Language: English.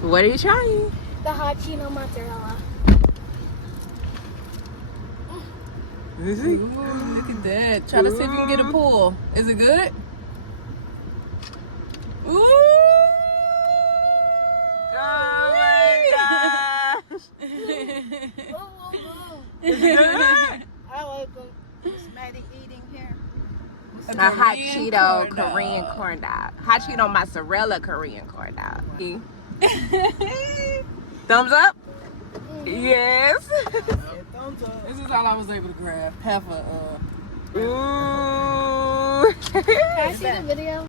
What are you trying? The hot Cheeto mozzarella. Ooh, look at that. Try to see if you can get a pull. Is it good? Ooh! Oh my gosh! I like them. Maddie eating here. A hot Cheeto Korean corn dog. Hot Cheeto mozzarella Korean corn dog. Thumbs up? Yes. This is all I was able to grab. Half a Ooh. Can I see the video?